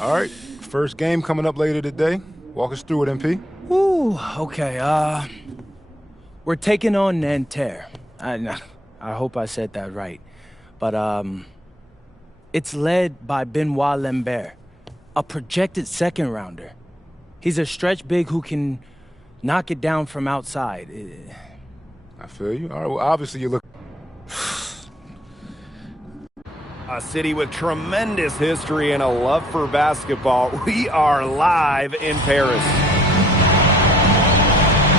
All right, first game coming up later today. Walk us through it, MP. Ooh, okay, we're taking on Nanterre. I hope I said that right. But, it's led by Benoit Lambert, a projected second-rounder. He's a stretch big who can knock it down from outside. I feel you. All right, well, obviously you look... A city with tremendous history and a love for basketball. We are live in Paris.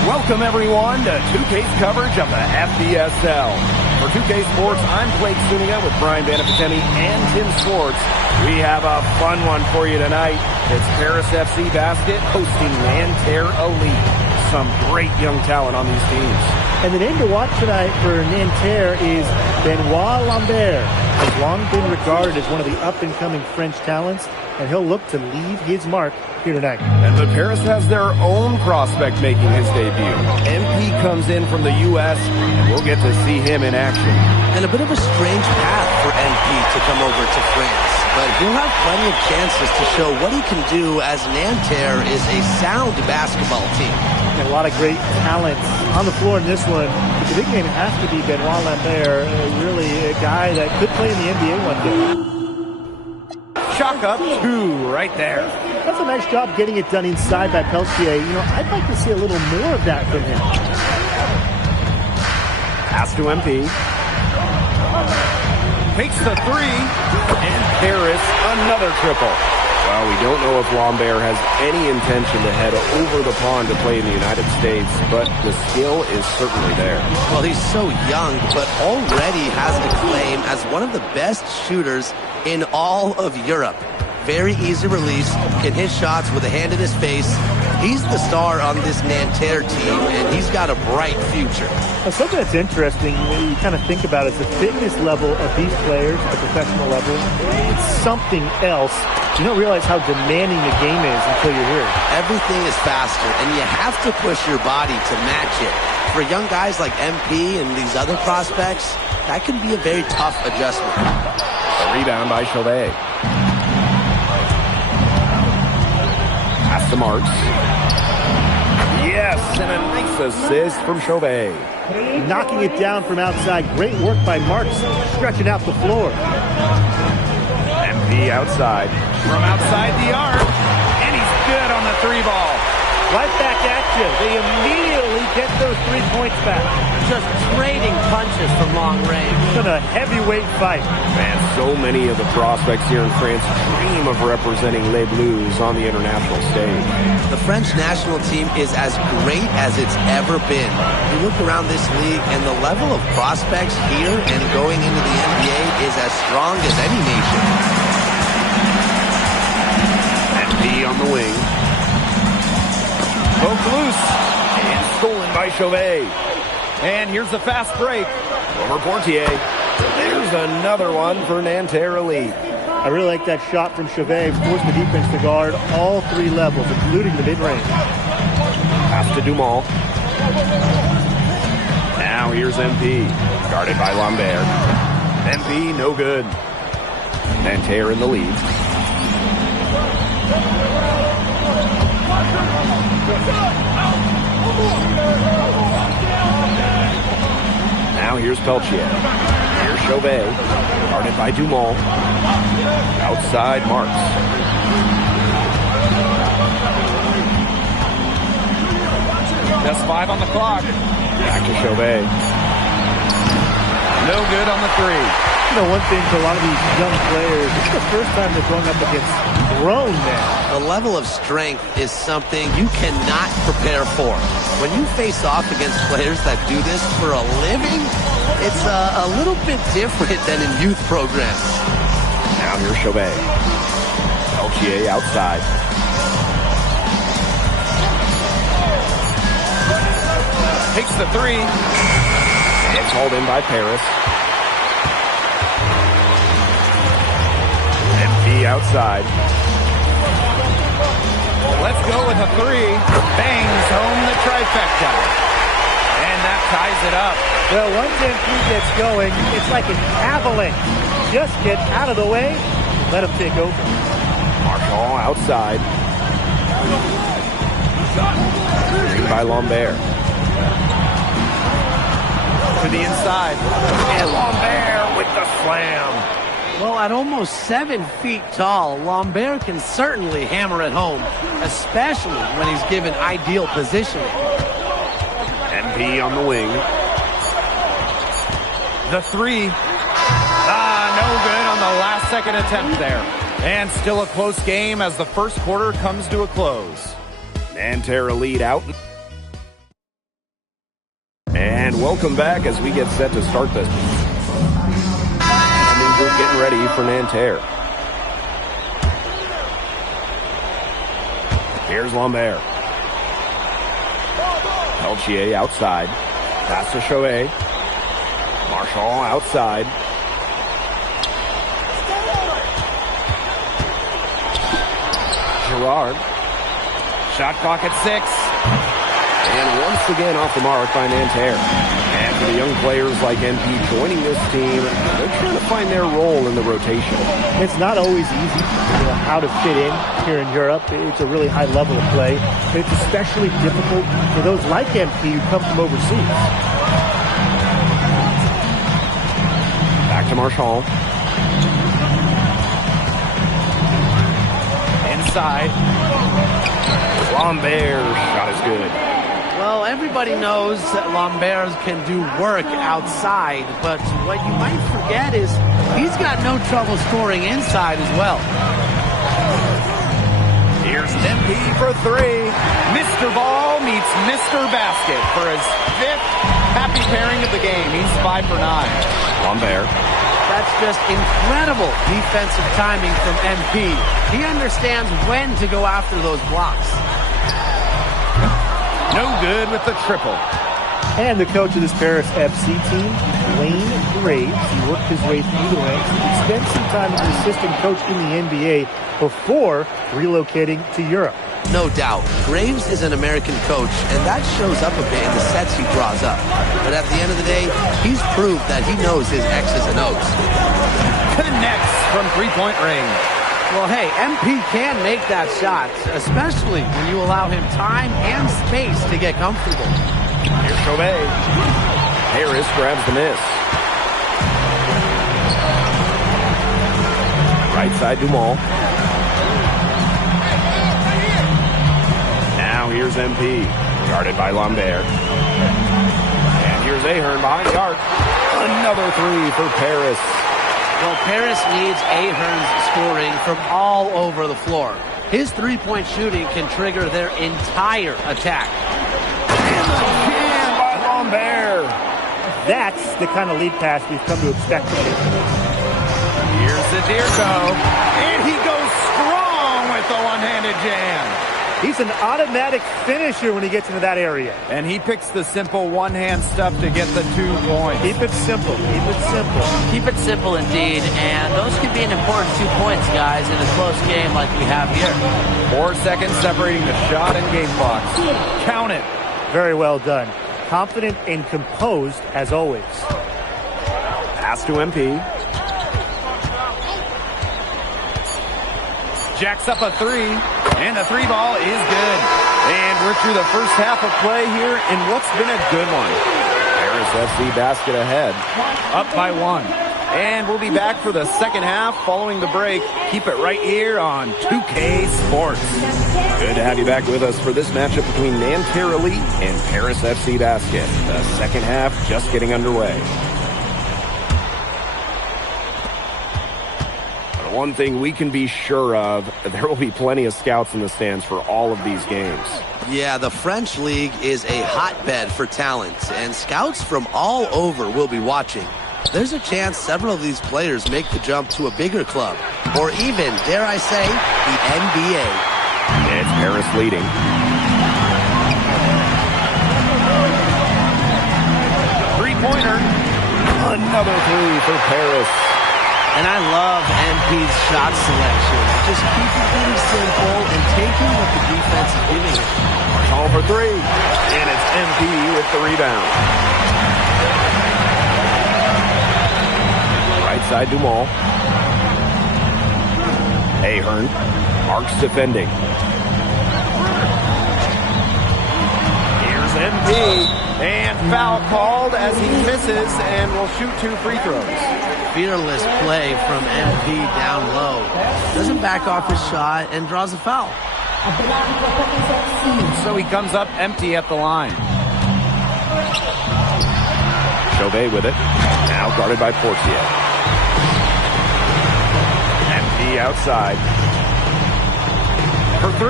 Welcome, everyone, to 2K's coverage of the FDSL. For 2K Sports, I'm Blake Zuniga with Brian Banafitemi and Tim Swartz. We have a fun one for you tonight. It's Paris FC Basket hosting Nanterre Elite. Some great young talent on these teams. And the name to watch tonight for Nanterre is Benoit Lambert. Has long been regarded as one of the up-and-coming French talents, and he'll look to leave his mark here tonight. But Paris has their own prospect making his debut. MP comes in from the U.S., and we'll get to see him in action. And a bit of a strange path for MP to come over to France. But he'll have plenty of chances to show what he can do, as Nanterre is a sound basketball team. And a lot of great talent on the floor in this one. But the big name has to be Benoit Lambert, really a guy that could play in the NBA one day. Chalk up two right there. That's a nice job getting it done inside by Peltier. You know, I'd like to see a little more of that from him. Pass to MP. Takes the three, and Paris another triple. Well, we don't know if Lambert has any intention to head over the pond to play in the United States, but the skill is certainly there. Well, he's so young, but already has a claim as one of the best shooters in all of Europe. Very easy release, can hit shots with a hand in his face. He's the star on this Nanterre team, and he's got a bright future. Now, something that's interesting, you kind of think about, is the fitness level of these players at the professional level. It's something else. You don't realize how demanding the game is until you're here. Everything is faster, and you have to push your body to match it. For young guys like MP and these other prospects, that can be a very tough adjustment. A rebound by Chauvet. Pass to Marks. Yes, and a nice assist from Chauvet. Knocking it down from outside. Great work by Marks, stretching out the floor. MP outside. From outside the arc, and he's good on the three ball. Right back at you. They immediately get those 3 points back. Just trading punches from long range. It's been a heavyweight fight. Man, so many of the prospects here in France dream of representing Les Bleus on the international stage. The French national team is as great as it's ever been. You look around this league, and the level of prospects here and going into the NBA is as strong as any nation. MP on the wing. Poked loose and stolen by Chauvet. And here's the fast break over Portier. There's another one for Nanterre Elite. I really like that shot from Chauvet. Forced the defense to guard all 3 levels, including the mid-range. Pass to Dumal. Now here's MP, guarded by Lambert. MP no good. Nanterre in the lead. Now here's Peltier. Here's Chauvet, guarded by Dumal. Outside Marks. Just 5 on the clock. Back to Chauvet. No good on the three. You know, one thing for a lot of these young players, it's the first time they're going up against grown men. The level of strength is something you cannot prepare for. When you face off against players that do this for a living, it's a little bit different than in youth programs. Now here's Chauvet. Peltier outside. Takes the three. It's hauled in by Paris. MP outside. Let's go with a three. Bangs home the trifecta. And that ties it up. Well, once MP gets going, it's like an avalanche. Just get out of the way, let him take over. Marshall outside. Screen by Lambert. To the inside. And Lambert with the slam. Well, at almost 7 feet tall, Lambert can certainly hammer it home, especially when he's given ideal positioning. MP on the wing. The three. No good on the last second attempt there. And still a close game as the first quarter comes to a close. Nanterre lead out. And welcome back as we get set to start this. We're getting ready for Nanterre. Here's Lambert. Peltier outside. Pass to Chauvet. Marshall outside. Girard. Shot clock at 6. And once again off the mark by Nanterre. And for the young players like MP joining this team, they're trying to find their role in the rotation. It's not always easy, how to fit in here in Europe. It's a really high level of play. But it's especially difficult for those like MP who come from overseas. Back to Marshall. Inside. Lambert's shot is good. Well, everybody knows that Lambert can do work outside, but what you might forget is he's got no trouble scoring inside as well. Here's MP for 3. Mr. Ball meets Mr. Basket for his 5th happy pairing of the game. He's 5 for 9. Lambert. That's just incredible defensive timing from MP. He understands when to go after those blocks. No good with the triple. And the coach of this Paris FC team, Wayne Graves, he worked his way through the ranks. He spent some time as an assistant coach in the NBA before relocating to Europe. No doubt, Graves is an American coach, and that shows up a bit in the sets he draws up. But at the end of the day, he's proved that he knows his X's and O's. Connects from three-point range. Well, hey, MP can make that shot, especially when you allow him time and space to get comfortable. Here's Chauvet. Harris grabs the miss. Right side, Dumont. Now here's MP. Guarded by Lambert. And here's Ahern behind the arc. Another 3 for Paris. Well, Paris needs Ahern's scoring from all over the floor. His three-point shooting can trigger their entire attack. And by Lambert. That's the kind of lead pass we've come to expect from him. Here's Zadirko. And he goes strong with the one-handed jam. He's an automatic finisher when he gets into that area. And he picks the simple one-hand stuff to get the 2 points. Keep it simple. Keep it simple. Keep it simple indeed, and those could be an important 2 points, guys, in a close game like we have here. 4 seconds separating the shot and game clocks. Count it. Very well done. Confident and composed as always. Pass to MP. Jacks up a 3, and the 3 ball is good. And we're through the first half of play here in what's been a good one. Paris FC basket ahead. Up by 1. And we'll be back for the second half following the break. Keep it right here on 2K Sports. Good to have you back with us for this matchup between Nanterre Elite and Paris FC Basket. The second half just getting underway. One thing we can be sure of, there will be plenty of scouts in the stands for all of these games. Yeah, the French League is a hotbed for talent, and scouts from all over will be watching. There's a chance several of these players make the jump to a bigger club, or even, dare I say, the NBA. It's Paris leading. Three-pointer. Another 3 for Paris. And I love MP's shot selection. Just keeping things simple and taking what the defense is giving him. Call for 3. And it's MP with the rebound. Right side, Dumont. Ahern. Marks defending. Here's MP. And foul called as he misses and will shoot 2 free throws. Fearless play from MP down low. Doesn't back off his shot and draws a foul. So he comes up empty at the line. Chauvet with it. Now guarded by Portier. MP outside. For 3.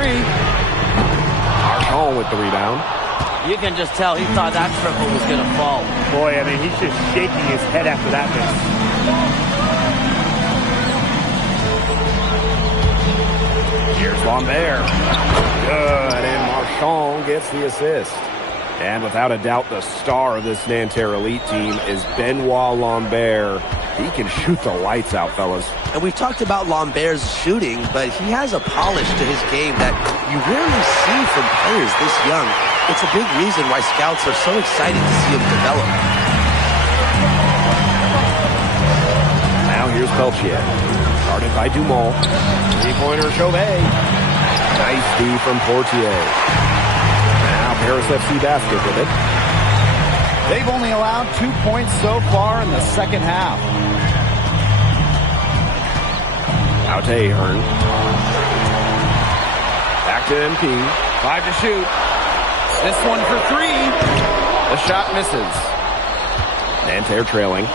Marchand with the rebound. You can just tell he thought that triple was going to fall. Boy, I mean, he's just shaking his head after that miss. Here's Lambert. Good, and Marchand gets the assist. And without a doubt, the star of this Nanterre elite team is Benoit Lambert. He can shoot the lights out, fellas. And we've talked about Lambert's shooting, but he has a polish to his game that you rarely see from players this young. It's a big reason why scouts are so excited to see him develop. Now here's Peltier. Guarded by Dumont. Three-pointer Chauvet. Nice D from Portier. Now Paris FC basket with it. They've only allowed 2 points so far in the second half. Out to Ahern. Back to MP. 5 to shoot. This one for 3. The shot misses. Nanterre trailing.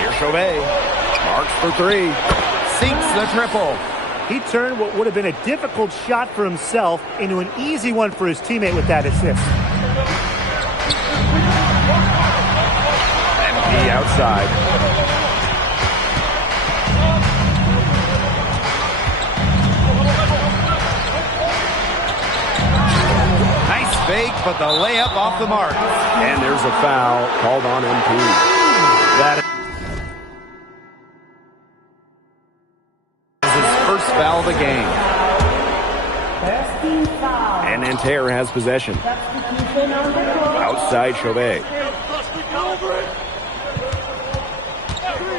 Here's Chauvet. Marks for 3. Sinks the triple. He turned what would have been a difficult shot for himself into an easy one for his teammate with that assist. MP outside. Fake, but the layup off the mark. And there's a foul called on MP. That is his first foul of the game. And Nanterre has possession. Outside Chauvet.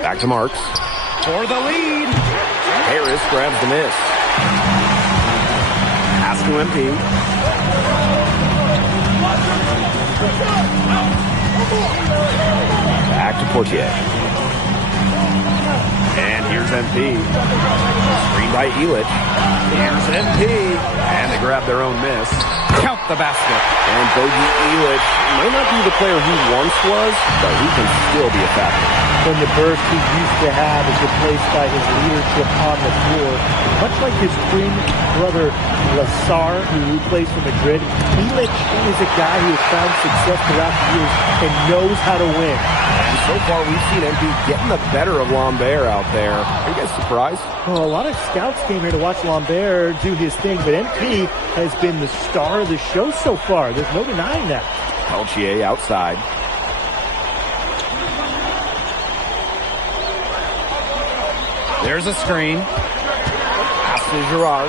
Back to Marks. For the lead. Harris grabs the miss. Pass to MP. Back to Portier. And here's MP. Screen by Illich. Here's MP. And they grab their own miss. Count the basket. And Bogi Illich may not be the player he once was, but he can still be a factor. When the burst he used to have is replaced by his leadership on the floor. Much like his twin brother, Lassar, who plays for Madrid, Illich is a guy who has found success throughout the years and knows how to win. And so far, we've seen MP getting the better of Lambert out there. Are you guys surprised? Well, a lot of scouts came here to watch Lambert do his thing, but MP has been the star of the show so far. There's no denying that. Peltier outside. There's a screen. Pass to Girard.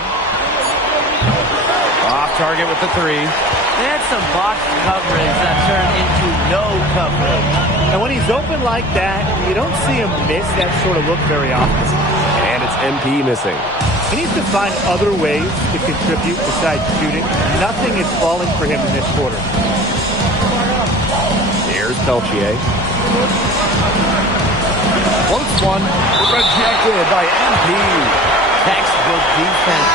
Off target with the 3. They had some box coverage that turned into no coverage. And when he's open like that, you don't see him miss that sort of look very often. And it's MP missing. He needs to find other ways to contribute besides shooting. Nothing is falling for him in this quarter. Here's Peltier. Close one. Rejected by MP. Textbook defense.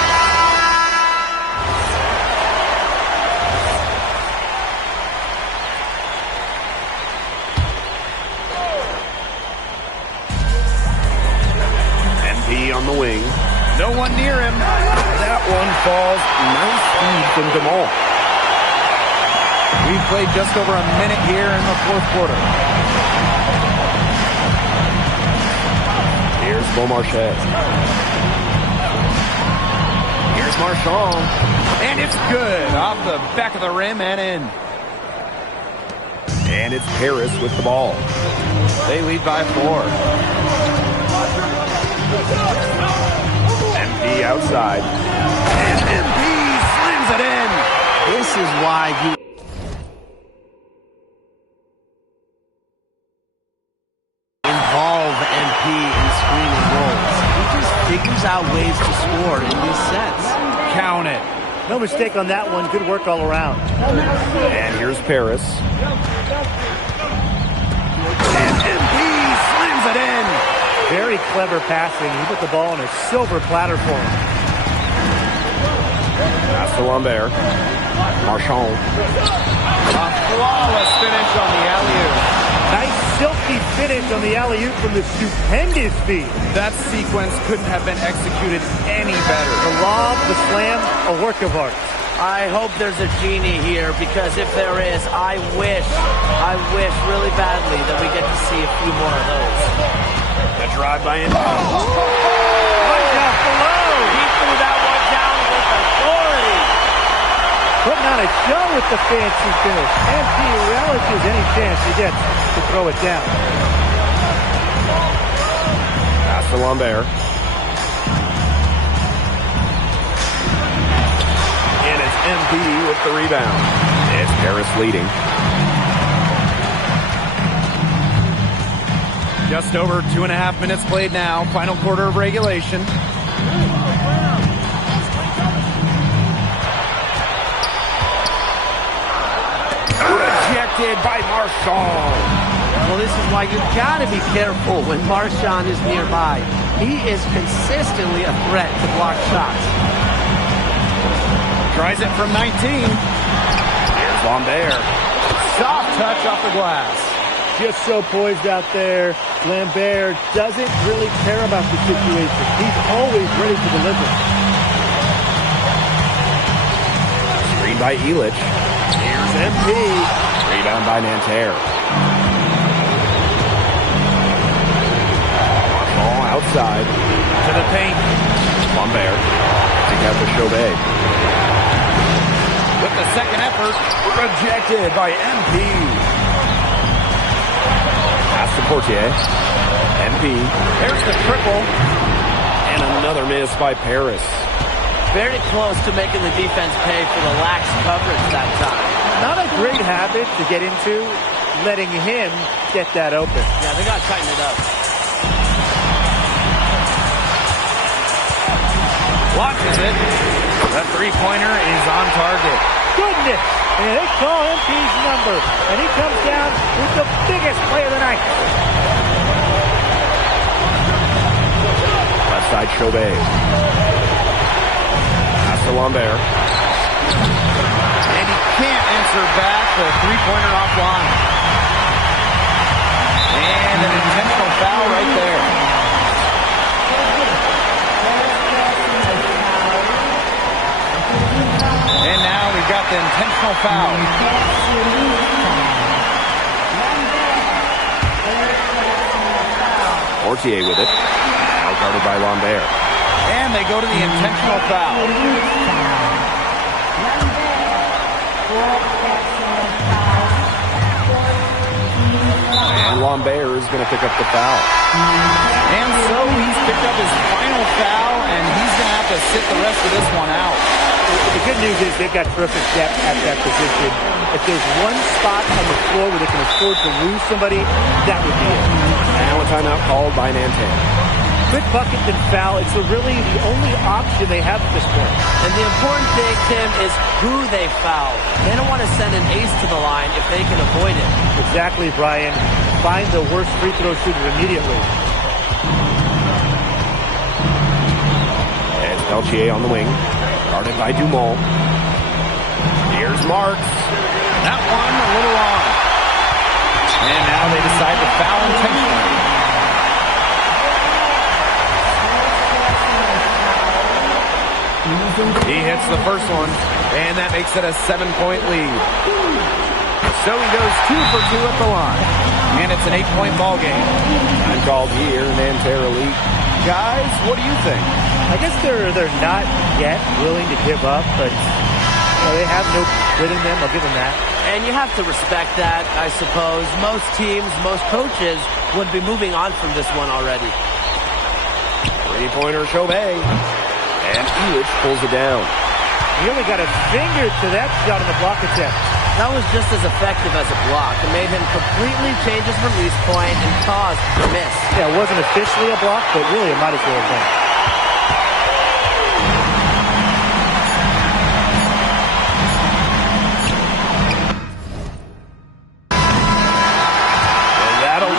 MP on the wing. No one near him. That one falls. Nice feed from DeMol. We've played just over a minute here in the fourth quarter. Here's Beaumarchais. Here's Marchand. And it's good. Off the back of the rim and in. And it's Paris with the ball. They lead by 4. MP outside. And MP slams it in. This is why you involve MP in screening roles. He just figures out ways to score in these sets. Count it. No mistake on that one. Good work all around. And here's Paris. And MP slams it in. Very clever passing. He put the ball on a silver platter for him. Pass to Lambert. Marchand. A flawless finish on the alley-oop. Nice silky finish on the alley-oop from the stupendous feed. That sequence couldn't have been executed any better. The lob, the slam, a work of art. I hope there's a genie here, because if there is, I wish really badly that we get to see a few more of those. The drive by MP. Right down below. He threw that one down with authority. Putting on a show with the fancy finish. MP relishes any chance he gets to throw it down. Pass to Lambert. And it's MP with the rebound. It's Paris leading. Just over 2.5 minutes played now. Final quarter of regulation. Rejected by Marchand. Well, this is why you've got to be careful when Marchand is nearby. He is consistently a threat to block shots. Tries it from 19. Here's Lambert. Soft touch off the glass. Just so poised out there. Lambert doesn't really care about the situation. He's always ready to deliver. Screen by Illich. Here's MP. Rebound by Nanterre. Marchand outside. To the paint. Lambert. Pick out for Chauvet. With the second effort. Rejected by MP. Pass to Portier. MP. There's the triple. And another miss by Paris. Very close to making the defense pay for the lax coverage that time. Not a great habit to get into, letting him get that open. Yeah, they got to tighten it up. Launches it. That three-pointer is on target. Goodness! And they call MP's number, and he comes down with the biggest play of the night. Left side Chauvet. Pass to Lambert. And he can't answer back the three-pointer offline. And an intentional foul right there. And now we've got the intentional foul. Portier with it. Now guarded by Lambert. And they go to the intentional foul. And Lambert is going to pick up the foul. And so he's picked up his final foul, and he's going to have to sit the rest of this one out. The good news is they've got terrific depth at that position. If there's one spot on the floor where they can afford to lose somebody, that would be it. Now a timeout called by Nanterre. Quick bucket and foul. It's really the only option they have at this point. And the important thing, Tim, is who they foul. They don't want to send an ace to the line if they can avoid it. Exactly, Brian. Find the worst free throw shooter immediately. It's Peltier on the wing. Guarded by Dumont. Here's Marks. That one a little long. And now they decide to foul intentionally. He hits the first one, and that makes it a 7-point lead. So he goes 2 for 2 at the line, and it's an 8-point ball game. I'm called here, Nanterre Elite. Guys, what do you think? I guess they're not yet willing to give up, but they have no quit in them. I'll give them that. And you have to respect that, I suppose. Most teams, most coaches would be moving on from this one already. Three-pointer Chauvet. And Illich pulls it down. He only got a finger to that shot on the block attempt. That was just as effective as a block. It made him completely change his release point and caused the miss. Yeah, it wasn't officially a block, but really it might as well have been.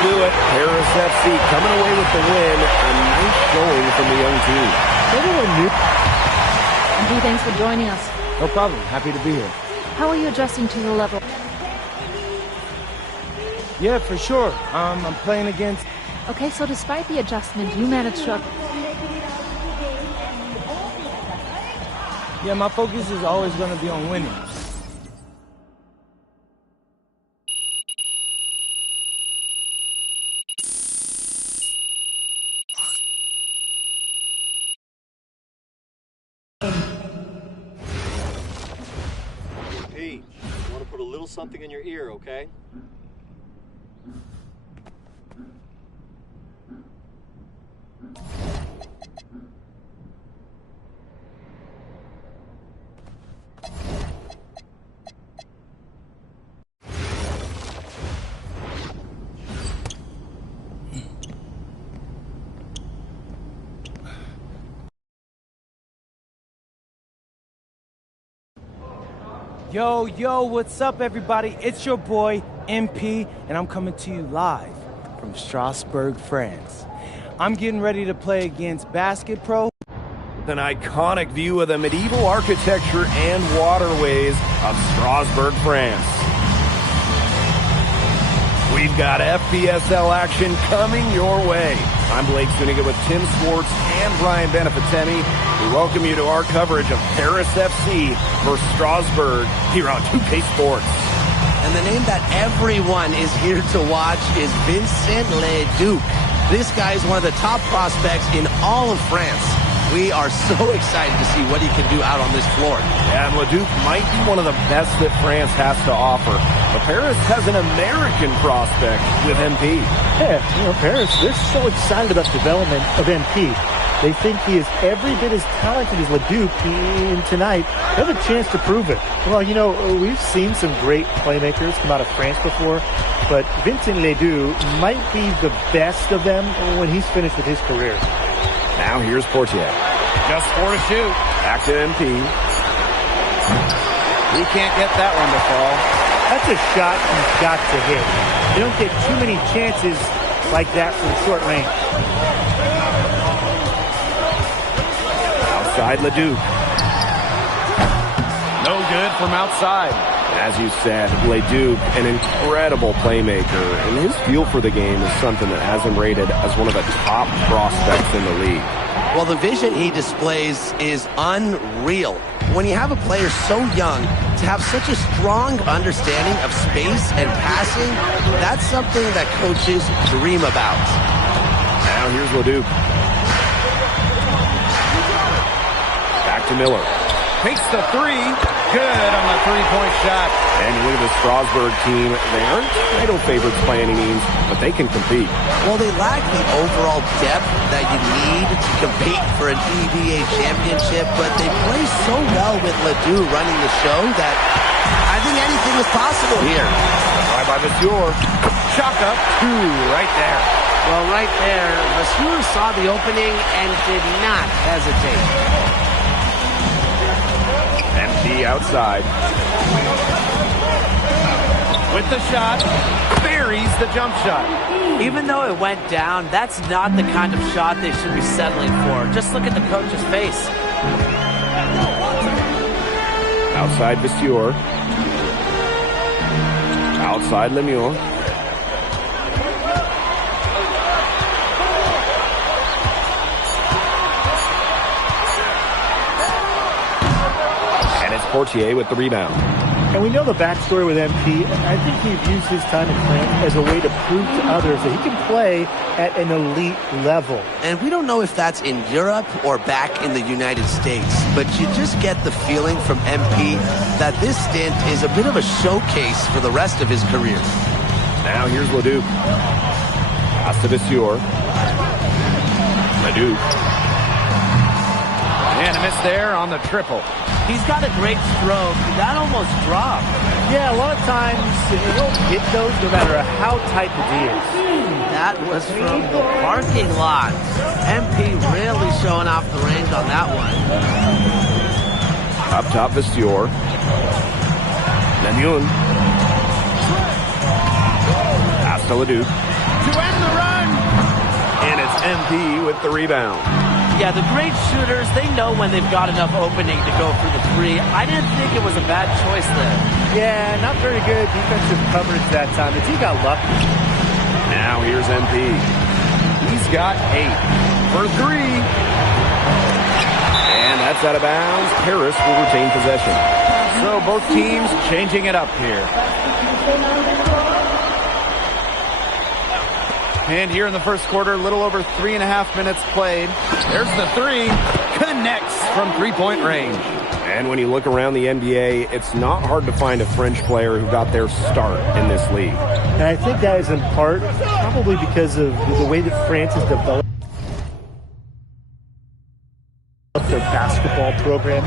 do it. Paris FC coming away with the win. A nice showing from the young team. Andy, thanks for joining us. No problem. Happy to be here. How are you adjusting to the level? Yeah, for sure. I'm playing against... Okay, so despite the adjustment, you managed to... Yeah, my focus is always going to be on winning. Pete, I want to put a little something in your ear, okay? Yo, what's up, everybody? It's your boy, MP, and I'm coming to you live from Strasbourg, France. I'm getting ready to play against Basket Pro. An iconic view of the medieval architecture and waterways of Strasbourg, France. We've got FPSL action coming your way. I'm Blake Zuniga with Tim Swartz and Brian Benefitemi. We welcome you to our coverage of Paris FC versus Strasbourg here on 2K Sports. And the name that everyone is here to watch is Vincent Leduc. This guy is one of the top prospects in all of France. We are so excited to see what he can do out on this floor. Yeah, and Leduc might be one of the best that France has to offer. But Paris has an American prospect with MP. Yeah, Paris, they're so excited about the development of MP. They think he is every bit as talented as Leduc, and tonight they have a chance to prove it. Well, we've seen some great playmakers come out of France before, but Vincent Leduc might be the best of them when he's finished with his career. Now here's Portier. Just 4 to shoot. Back to MP. He can't get that one to fall. That's a shot he's got to hit. You don't get too many chances like that from short range. Outside Leduc. No good from outside. As you said, Leduc, an incredible playmaker, and his feel for the game is something that has him rated as one of the top prospects in the league. Well, the vision he displays is unreal. When you have a player so young, to have such a strong understanding of space and passing, that's something that coaches dream about. Now here's Leduc. Back to Miller. Takes the three. Good on the three-point shot. And you look at the Strasbourg team. They aren't title favorites by any means, but they can compete. Well, they lack the overall depth that you need to compete for an EVA championship, but they play so well with Ledoux running the show that I think anything is possible here. Right by Monsieur. Chalk up 2 right there. Well, right there, Monsieur saw the opening and did not hesitate. MP outside. With the shot, buries the jump shot. Even though it went down, that's not the kind of shot they should be settling for. Just look at the coach's face. Outside Monsieur. Outside Lemieux. Portier with the rebound. And we know the backstory with MP. I think he's used his time in France as a way to prove to others that he can play at an elite level. And we don't know if that's in Europe or back in the United States, but you just get the feeling from MP that this stint is a bit of a showcase for the rest of his career. Now here's Leduc. Pass to Monsieur. Leduc. And a miss there on the triple. He's got a great stroke. That almost dropped. Yeah, a lot of times he'll hit those no matter how tight the D is. That was from the parking lot. MP really showing off the range on that one. Up top, Monsieur. Lemieux. Pass to Leduc. to end the run. And it's MP with the rebound. Yeah, the great shooters, they know when they've got enough opening to go for the three. I didn't think it was a bad choice there. Yeah, not very good defensive coverage that time. The team got lucky. Now here's MP. He's got 8 for 3. And that's out of bounds. Paris will retain possession. So both teams changing it up here. And here in the first quarter, a little over 3.5 minutes played. There's the three. Connects from three-point range. And when you look around the NBA, it's not hard to find a French player who got their start in this league. And I think that is in part probably because of the way that France has developed their basketball program.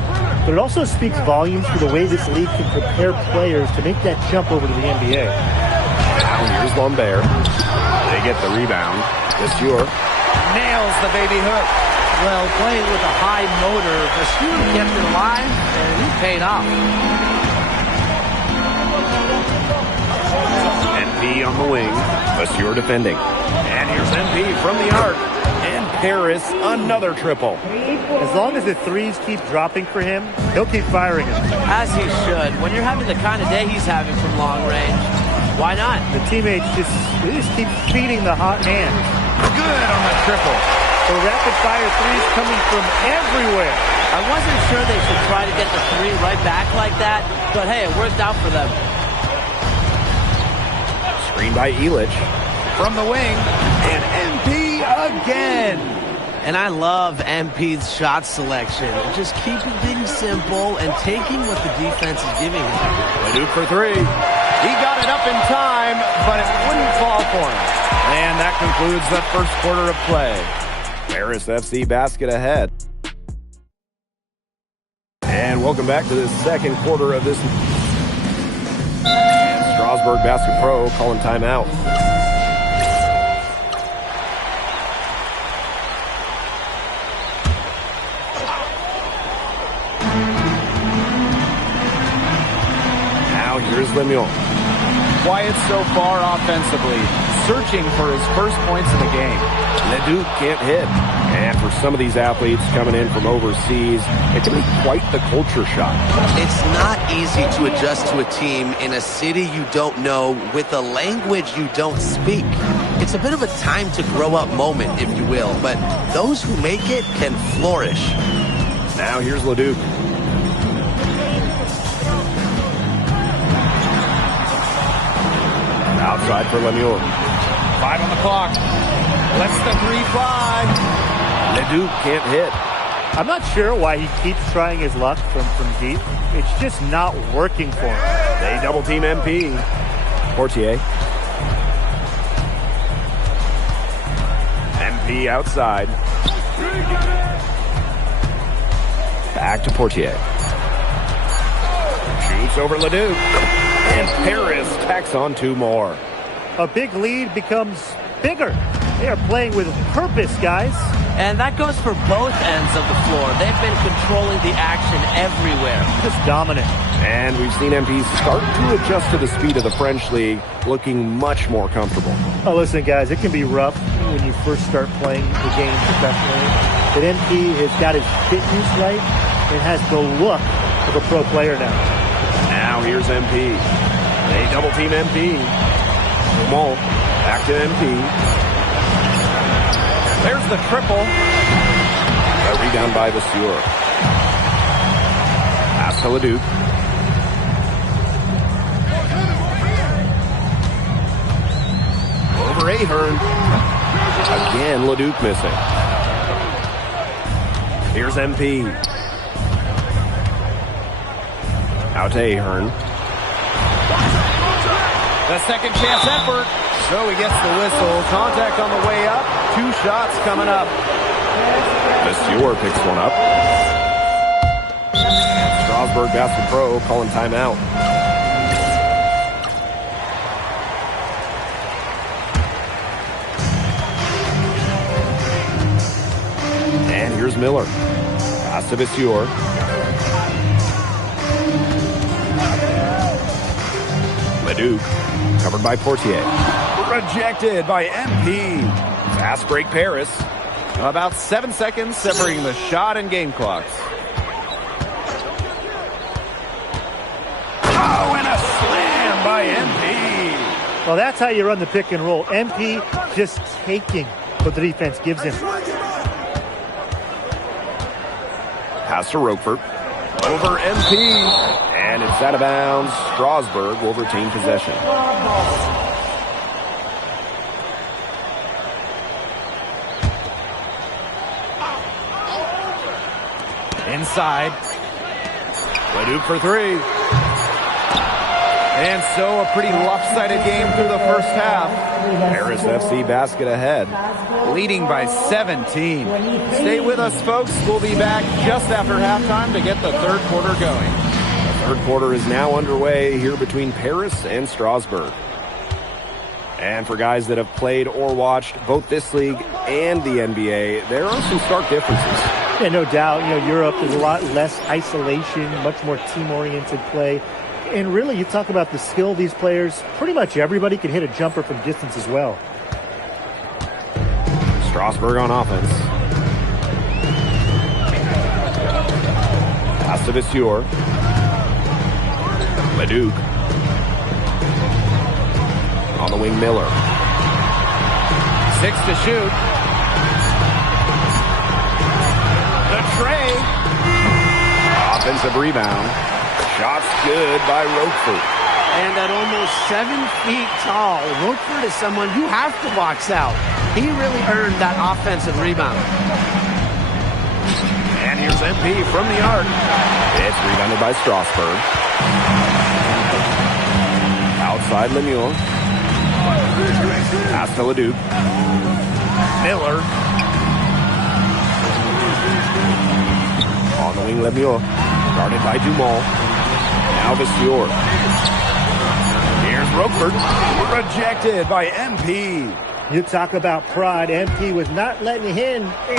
But it also speaks volumes for the way this league can prepare players to make that jump over to the NBA. Now here's Lambert. They get the rebound. Monsieur nails the baby hook. Well, playing with a high motor, Monsieur kept it alive, and he paid off. MP on the wing. Monsieur defending. And here's MP from the arc. And Paris, another triple. As long as the threes keep dropping for him, he'll keep firing them. As he should. When you're having the kind of day he's having from long range, why not? The teammates just keep feeding the hot hand. Good on the triple. The rapid-fire threes coming from everywhere. I wasn't sure they should try to get the three right back like that, but hey, it worked out for them. Screen by Illich. From the wing, and MP again. And I love MP's shot selection. Just keeping things simple and taking what the defense is giving him. Leduc for 3. He got it up in time, but it wouldn't fall for him. And that concludes the first quarter of play. Paris FC basket ahead. And welcome back to the second quarter of this. And Strasbourg Basket Pro calling timeout. Now here's Lemieux. Quiet so far offensively, searching for his first points in the game. Leduc can't hit. And for some of these athletes coming in from overseas, it can be quite the culture shock. It's not easy to adjust to a team in a city you don't know with a language you don't speak. It's a bit of a time to grow up moment, if you will, but those who make it can flourish. Now here's Leduc. Outside for Lemieux. 5 on the clock. Lets the 3 fly. Leduc can't hit. I'm not sure why he keeps trying his luck from deep. It's just not working for him. They double team MP. Portier. MP outside. Back to Portier. Shoots over Leduc. And Paris tacks on 2 more. A big lead becomes bigger. They are playing with purpose, guys. And that goes for both ends of the floor. They've been controlling the action everywhere. Just dominant. And we've seen MP start to adjust to the speed of the French league, looking much more comfortable. Oh, listen, guys, it can be rough when you first start playing the game professionally. But MP has got his fitness right and has the look of a pro player now. Now here's MP. They double team MP. Dumont back to MP. There's the triple. A rebound by Vasseur. Pass to Leduc. Over Ahern. Again, Leduc missing. Here's MP. Out to Ahern. The second chance effort. So he gets the whistle. Contact on the way up. 2 shots coming up. Vasseur picks one up. Strasbourg Basket Pro calling timeout. And here's Miller. Pass to Vasseur. Leduc, covered by Portier. Rejected by MP. Fast break Paris. About 7 seconds separating the shot and game clocks. Oh, and a slam by MP. Well, that's how you run the pick and roll. MP just taking what the defense gives him. Pass to Roquefort. Over MP. And it's out of bounds. Strasburg will retain possession. Inside. Leduc for three. And so a pretty lopsided game through the first half. Paris FC basket ahead. Leading by 17. Stay with us, folks. We'll be back just after halftime to get the third quarter going. The third quarter is now underway here between Paris and Strasburg. And for guys that have played or watched both this league and the NBA, there are some stark differences. Yeah, no doubt. You know, Europe is a lot less isolation, much more team-oriented play. And really, you talk about the skill of these players, pretty much everybody can hit a jumper from distance as well. Strasburg on offense. Pass to Vasseur. Leduc. On the wing, Miller. 6 to shoot. The tray. Offensive rebound. Shots good by Roquefort. And at almost 7 feet tall, Roquefort is someone you have to box out. He really earned that offensive rebound. And here's MP from the arc. It's rebounded by Strasburg. Outside Lemieux. Pass to Leduc. Miller. On the wing, Lemieux. Guarded by Dumont. Now Vasseur. Here's Roquefort. Rejected by MP. You talk about pride. MP was not letting him in. Don't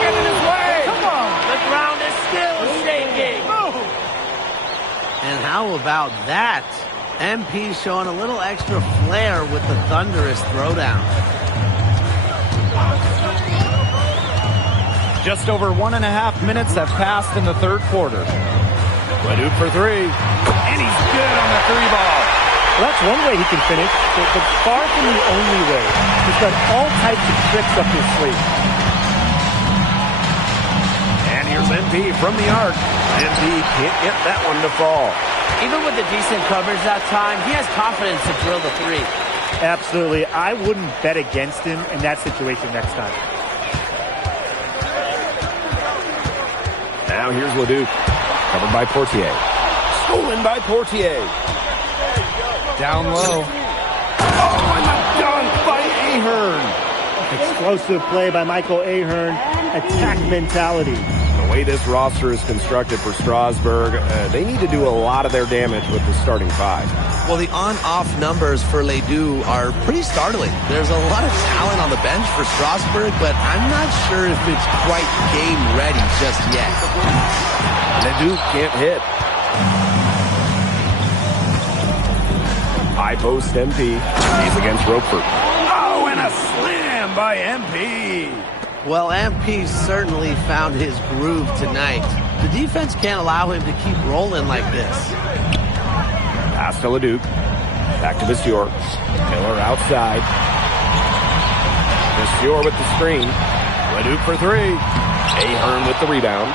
get in his way. Come on. The ground is still shaking. And how about that? MP showing a little extra flair with the thunderous throwdown. Just over 1.5 minutes have passed in the third quarter. Leduc for three. And he's good on the three ball. Well, that's one way he can finish, but far from the only way. He's got all types of tricks up his sleeve. And here's MP from the arc. MP can't get that one to fall. Even with the decent coverage that time, he has confidence to drill the three. Absolutely. I wouldn't bet against him in that situation next time. Now here's Leduc. Covered by Portier. Stolen by Portier. Down low. Oh, and a dunk by Ahern. Explosive play by Michael Ahern. Attack mentality. The way this roster is constructed for Strasburg, they need to do a lot of their damage with the starting five. Well, the on-off numbers for Ledoux are pretty startling. There's a lot of talent on the bench for Strasburg, but I'm not sure if it's quite game ready just yet. Ledoux can't hit. High post MP. He's against Roquefort. Oh, and a slam by MP. Well, MP certainly found his groove tonight. The defense can't allow him to keep rolling like this. Pass to Leduc. Back to Vasseur. Miller outside. Vasseur with the screen. Leduc for three. Ahern with the rebound.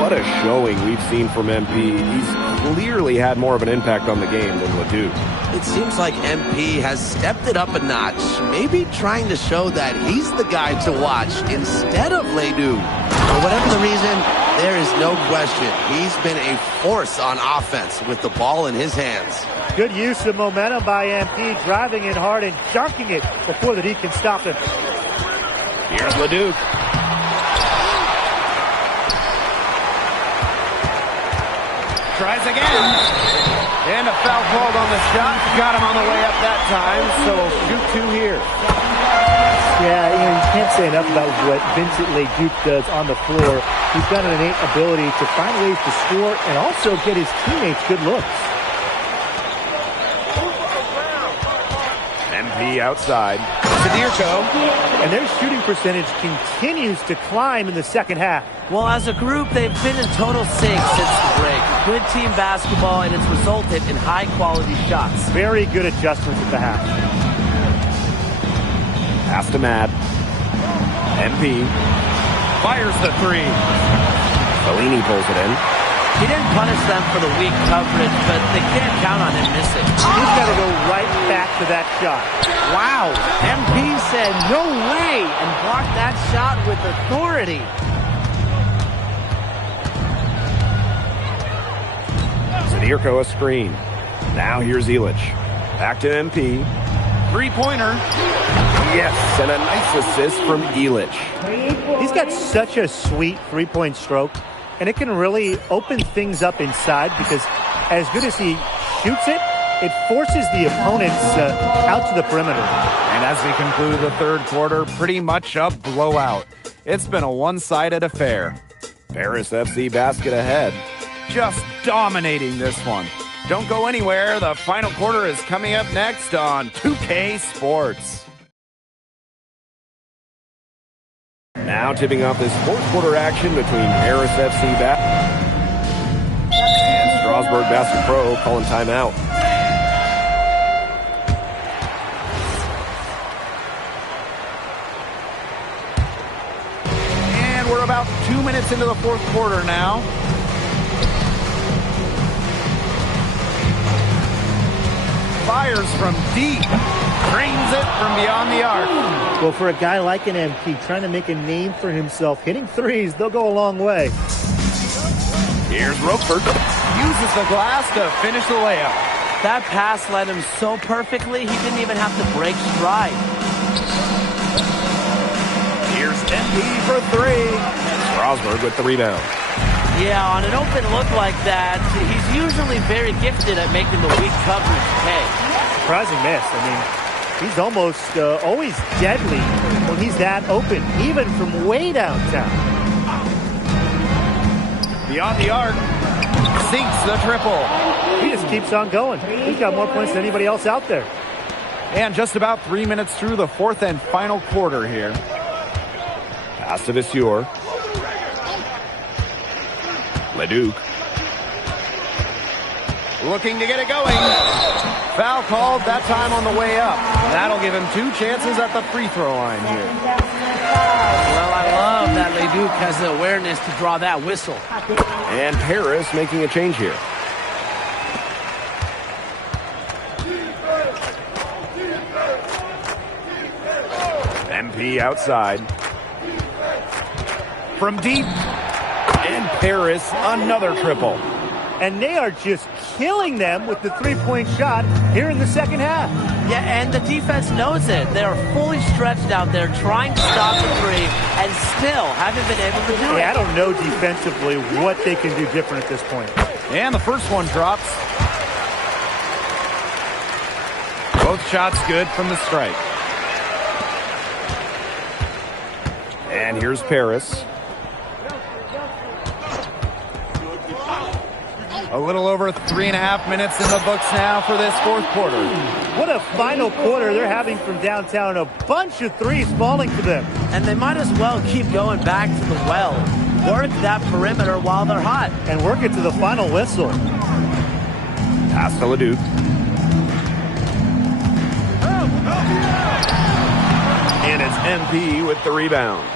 What a showing we've seen from MP. He's clearly had more of an impact on the game than Leduc. It seems like MP has stepped it up a notch, maybe trying to show that he's the guy to watch instead of Ledoux. For whatever the reason, there is no question he's been a force on offense with the ball in his hands. Good use of momentum by MP, driving it hard and dunking it before the D can stop him. Here's Leduc. Tries again. And a foul called on the shot. Got him on the way up that time, so shoot two here. Yeah, you can't say enough about what Vincent Leduc does on the floor. He's got an innate ability to find ways to score and also get his teammates good looks. MP outside. Sadirko. And their shooting percentage continues to climb in the second half. Well, as a group, they've been in total sync since the break. Good team basketball, and it's resulted in high-quality shots. Very good adjustments at the half. Pass to Matt. MP. Fires the three. Fellini pulls it in. He didn't punish them for the weak coverage, but they can't count on him missing. He's got to go right back to that shot. Wow. MP said no way and blocked that shot with authority. Sadirko a screen. Now here's Illich. Back to MP. Three-pointer. Yes, and a nice assist from Illich. He's got such a sweet three-point stroke, and it can really open things up inside because as good as he shoots it, it forces the opponents out to the perimeter. And as we conclude the third quarter, pretty much a blowout. It's been a one-sided affair. Paris FC basket ahead. Just dominating this one. Don't go anywhere. The final quarter is coming up next on 2K Sports. Now tipping off this fourth quarter action between Paris FC and Strasbourg Basket Pro calling timeout. And we're about 2 minutes into the fourth quarter now. Fires from deep. Drains it from beyond the arc. Well, for a guy like an MP trying to make a name for himself, hitting threes, they'll go a long way. Here's Roquefort. Uses the glass to finish the layup. That pass led him so perfectly, he didn't even have to break stride. Here's MP for three. Strasbourg with the rebound. Yeah, on an open look like that, he's usually very gifted at making the weak coverage pay. Surprising miss. I mean, he's almost always deadly when he's that open, even from way downtown. Beyond the arc, sinks the triple. He just keeps on going. He's got more points than anybody else out there. And just about 3 minutes through the fourth and final quarter here. Pass to Vasseur. Leduc. Looking to get it going. Foul called that time on the way up. That'll give him 2 chances at the free throw line here. Well, I love that Leduc has the awareness to draw that whistle. And Paris making a change here. MP outside. From deep. And Paris, another triple. And they are just killing them with the three-point shot here in the second half. Yeah, and the defense knows it. They are fully stretched out there trying to stop the three and still haven't been able to do it. I don't know defensively what they can do different at this point. And the first one drops. Both shots good from the strike. And here's Paris. A little over 3.5 minutes in the books now for this fourth quarter. What a final quarter they're having from downtown. A bunch of threes falling to them. And they might as well keep going back to the well. Work that perimeter while they're hot. And work it to the final whistle. Pass to Leduc. And it's MP with the rebound.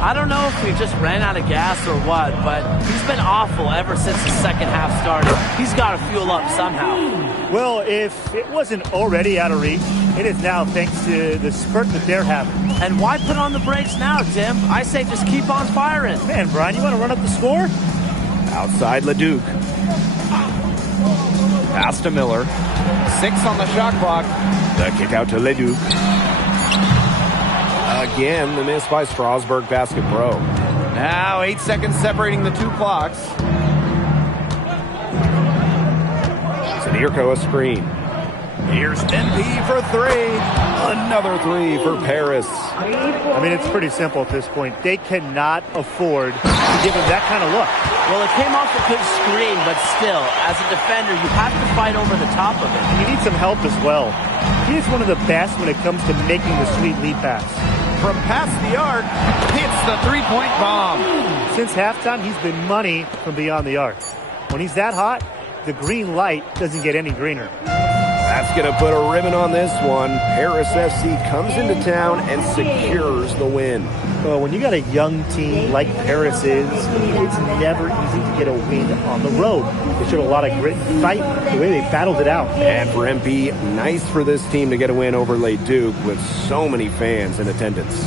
I don't know if we just ran out of gas or what, but he's been awful ever since the second half started. He's got to fuel up somehow. Well, if it wasn't already out of reach, it is now thanks to the spurt that they're having. And why put on the brakes now, Tim? I say just keep on firing. Man, Brian, you want to run up the score? Outside Leduc. Pass to Miller. 6 on the shot clock. The kick out to Leduc. Again, the miss by Strasbourg Basket Pro. Now 8 seconds separating the 2 clocks. Sadirko a screen. Here's MP for 3. Another 3 for Paris. I mean, it's pretty simple at this point. They cannot afford to give him that kind of look. Well, it came off a good screen, but still, as a defender, you have to fight over the top of it. You need some help as well. He is one of the best when it comes to making the sweet lead pass. From past the arc, hits the three-point bomb. Since halftime, he's been money from beyond the arc. When he's that hot, the green light doesn't get any greener. That's going to put a ribbon on this one. Paris FC comes into town and secures the win. Well, when you got a young team like Paris is, it's never easy to get a win on the road. They showed a lot of grit and fight the way they battled it out. And for MP, nice for this team to get a win over Le Duc with so many fans in attendance.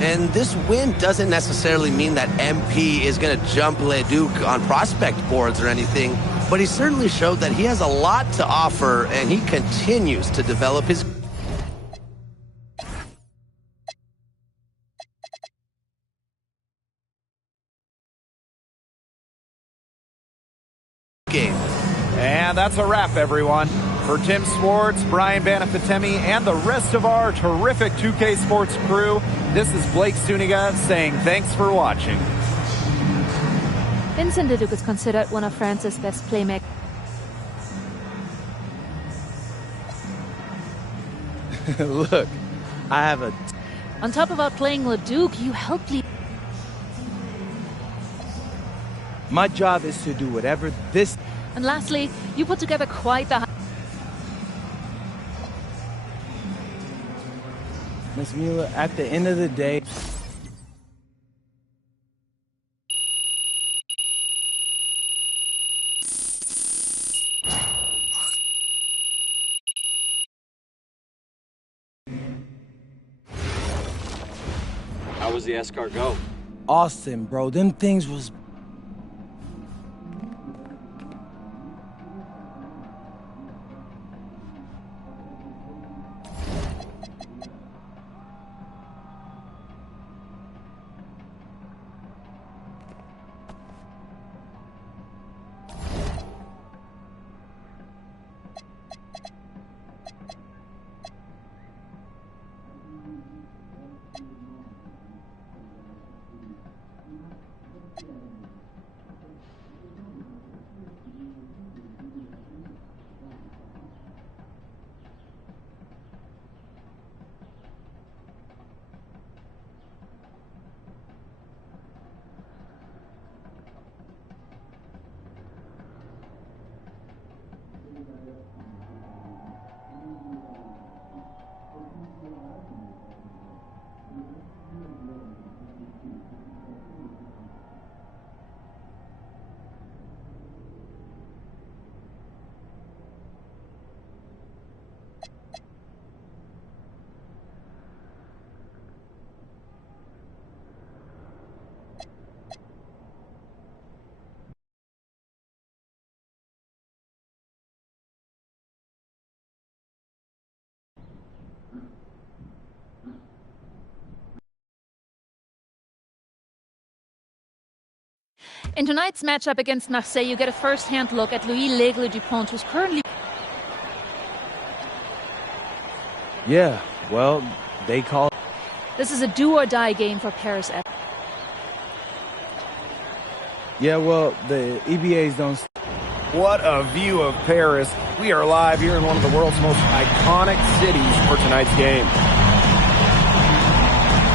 And this win doesn't necessarily mean that MP is going to jump Le Duc on prospect boards or anything, but he certainly showed that he has a lot to offer, and he continues to develop his game. And that's a wrap, everyone. For Tim Swartz, Brian Banafitemi, and the rest of our terrific 2K Sports crew, this is Blake Suniga saying thanks for watching. Vincent Leduc is considered one of France's best playmakers. Look, I have a... On top of outplaying Leduc, you helped lead. My job is to do whatever this... And lastly, you put together quite the... Ms. Mueller, at the end of the day... How was the escargot? Austin, bro, them things was... In tonight's matchup against Marseille, you get a first-hand look at Louis L'Aigle Dupont, who's currently... Yeah, well, they call... This is a do-or-die game for Paris FC. Yeah, well, the EBAs don't... What a view of Paris. We are live here in one of the world's most iconic cities for tonight's game.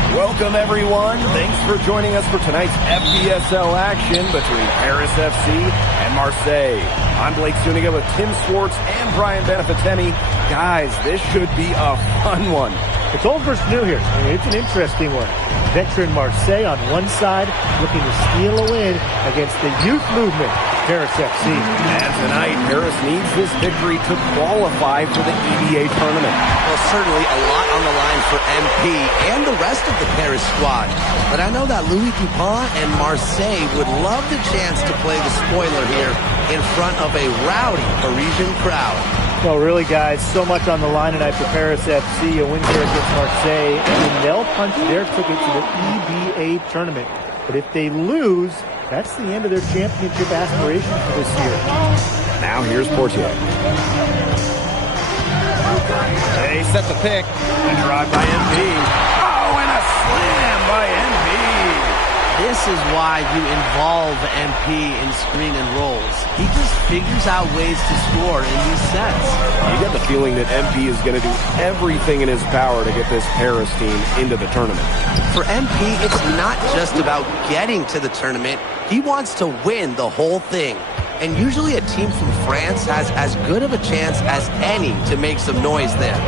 Welcome, everyone. Thanks for joining us for tonight's FBSL action between Paris FC and Marseille. I'm Blake Suniga with Tim Swartz and Brian Banafitemi. Guys, this should be a fun one. It's old versus new here. I mean, it's an interesting one. Veteran Marseille on one side, looking to steal a win against the youth movement, Paris FC. And tonight, Paris needs this victory to qualify for the EBA tournament. Well, certainly a lot on the line for MP and the rest of the Paris squad. But I know that Louis Dupont and Marseille would love the chance to play the spoiler here in front of a rowdy Parisian crowd. Well, really, guys, so much on the line tonight for Paris FC. A win here against Marseille, and they'll punch their ticket to the EBA tournament. But if they lose, that's the end of their championship aspirations for this year. Now here's Portier. They set the pick. And drive by MP. Oh, and a slam by MP. This this is why you involve MP in screen and rolls. He just figures out ways to score in these sets. You get the feeling that MP is going to do everything in his power to get this Paris team into the tournament. For MP, it's not just about getting to the tournament. He wants to win the whole thing. And usually a team from France has as good of a chance as any to make some noise there.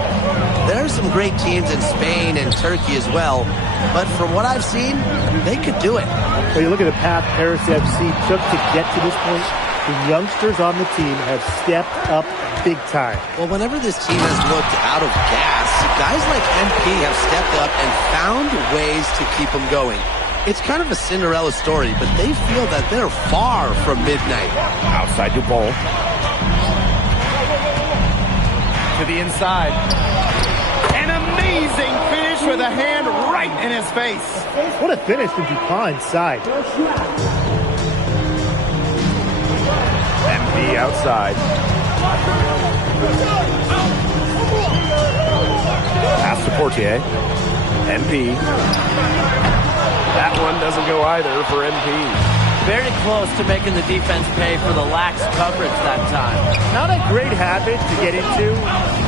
There are some great teams in Spain and Turkey as well, but from what I've seen, they could do it. When you look at the path Paris FC took to get to this point, the youngsters on the team have stepped up big time. Well, whenever this team has looked out of gas, guys like MP have stepped up and found ways to keep them going. It's kind of a Cinderella story, but they feel that they're far from midnight. Outside Dupont. To the inside. An amazing finish with a hand right in his face. What a finish from Dupont inside. MP outside. Pass to Portier. MP. That one doesn't go either for MP. Very close to making the defense pay for the lax coverage that time. Not a great habit to get into,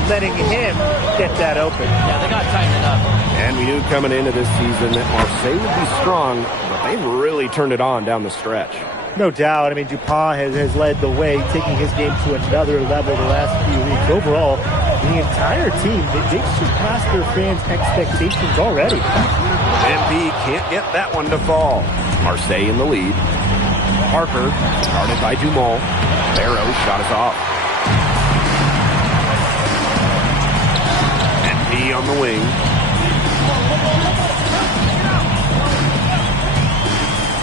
letting him get that open. Yeah, they got to tighten it up. And we knew coming into this season that Marseille would be strong, but they've really turned it on down the stretch. No doubt. I mean, Dupont has led the way, taking his game to another level the last few weeks. Overall, the entire team, they've surpassed their fans' expectations already. MP can't get that one to fall. Marseille in the lead. Parker, started by Dumont. Barrow shot us off. MP on the wing.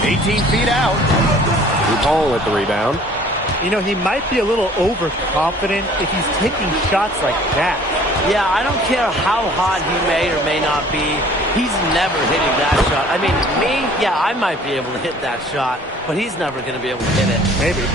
18 feet out. Dupont with the rebound. You know, he might be a little overconfident if he's taking shots like that. Yeah, I don't care how hot he may or may not be. He's never hitting that shot. I mean, me, yeah, I might be able to hit that shot, but he's never going to be able to hit it. Maybe.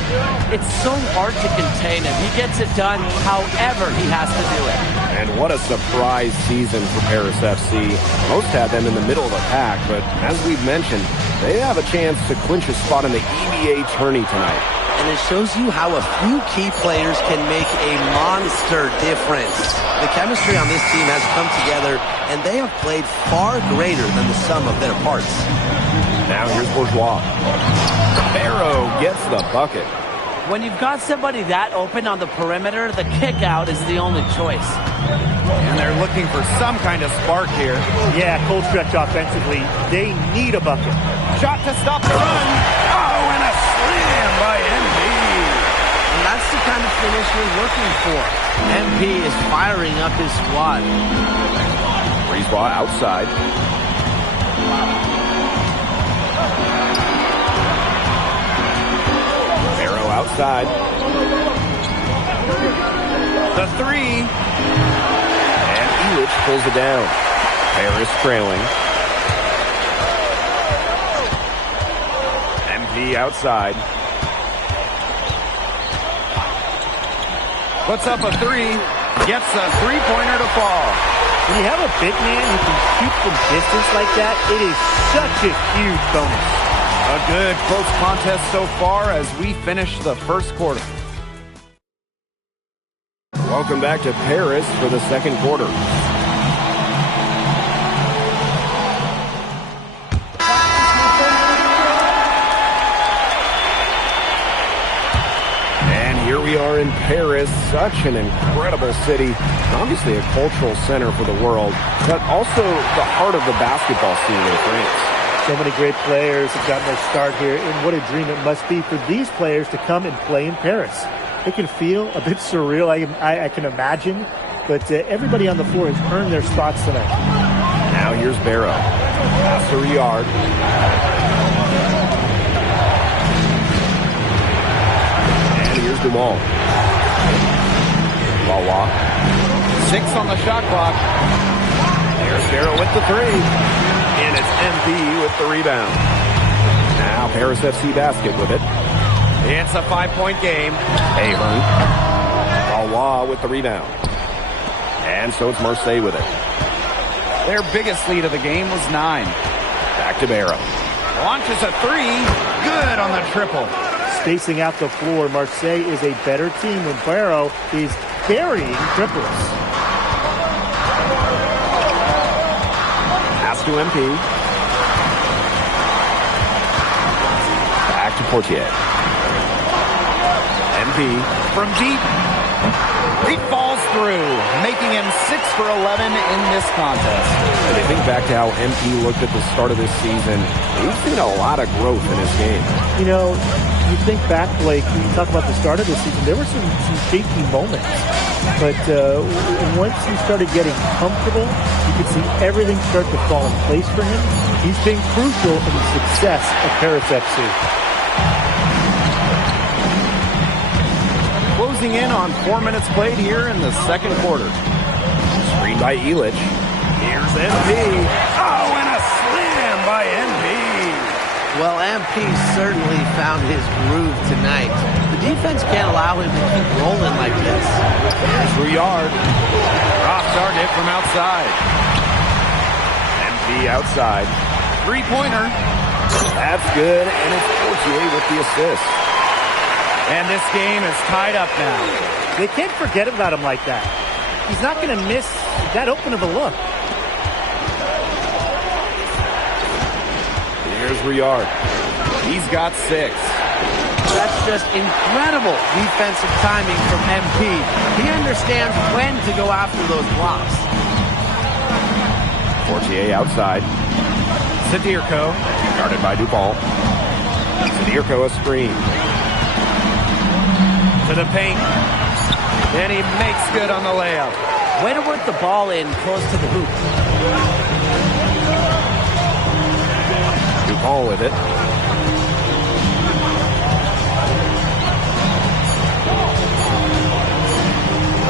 It's so hard to contain him. He gets it done however he has to do it. And what a surprise season for Paris FC. Most had them in the middle of the pack, but as we've mentioned, they have a chance to clinch a spot in the EVA tourney tonight. And it shows you how a few key players can make a monster difference. The chemistry on this team has come together, and they have played far greater than the sum of their parts. Now here's Bourgeois. Barrow gets the bucket. When you've got somebody that open on the perimeter, the kick out is the only choice. And they're looking for some kind of spark here. Yeah, cold stretch offensively. They need a bucket. Shot to stop the run. Oh, and a slam by MP. And that's the kind of finish you're looking for. MP is firing up his squad. Brisebois outside. Barrow outside. The three. And Elich pulls it down. Paris trailing. MP outside. Puts up a three. Gets a three-pointer to fall. When you have a big man who can shoot from distance like that, it is such a huge bonus. A good close contest so far as we finish the first quarter. Welcome back to Paris for the second quarter. Here we are in Paris, such an incredible city, obviously a cultural center for the world, but also the heart of the basketball scene in France. So many great players have gotten their start here, and what a dream it must be for these players to come and play in Paris. It can feel a bit surreal, I can imagine, but everybody on the floor has earned their spots tonight. Now here's Barrow. Pass to Riyard. Here's Dumont. Wawa. 6 on the shot clock. There's Barrow with the three. And it's MP with the rebound. Now Paris FC basket with it. It's a 5-point game. Ahern. Wawa with the rebound. And so it's Marseille with it. Their biggest lead of the game was 9. Back to Barrow. Launches a three. Good on the triple. Spacing out the floor, Marseille is a better team when Barrow is burying triples. Pass to MP. Back to Portier. MP from deep. He falls through, making him 6 for 11 in this contest. And I think back to how MP looked at the start of this season. He's seen a lot of growth in his game. You know, you think back, Blake, when you talk about the start of the season, there were some shaky moments. But once he started getting comfortable, you could see everything start to fall in place for him. He's been crucial in the success of Paris FC. Closing in on 4 minutes played here in the second quarter. Screen by Illich. Here's MP. Oh, and a slam by MP. Well, MP certainly found his groove tonight. The defense can't allow him to keep rolling like this. Here's Rouillard. Drop target from outside. MP outside. Three-pointer. That's good, and it's Portier with the assist. And this game is tied up now. They can't forget about him like that. He's not going to miss that open of a look. Here's Rouillard. He's got 6. That's just incredible defensive timing from MP. He understands when to go after those blocks. Portier outside. Sadirko. Guarded by Dupont. Sadirko a screen. To the paint. And he makes good on the layup. Way to work the ball in close to the hoop. Dupont with it.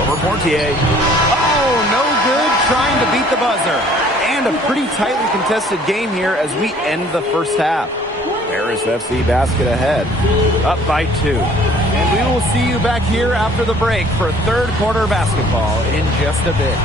Over Portier. Oh, no good trying to beat the buzzer. And a pretty tightly contested game here as we end the first half. Paris FC basket ahead. Up by 2. And we will see you back here after the break for third quarter basketball in just a bit.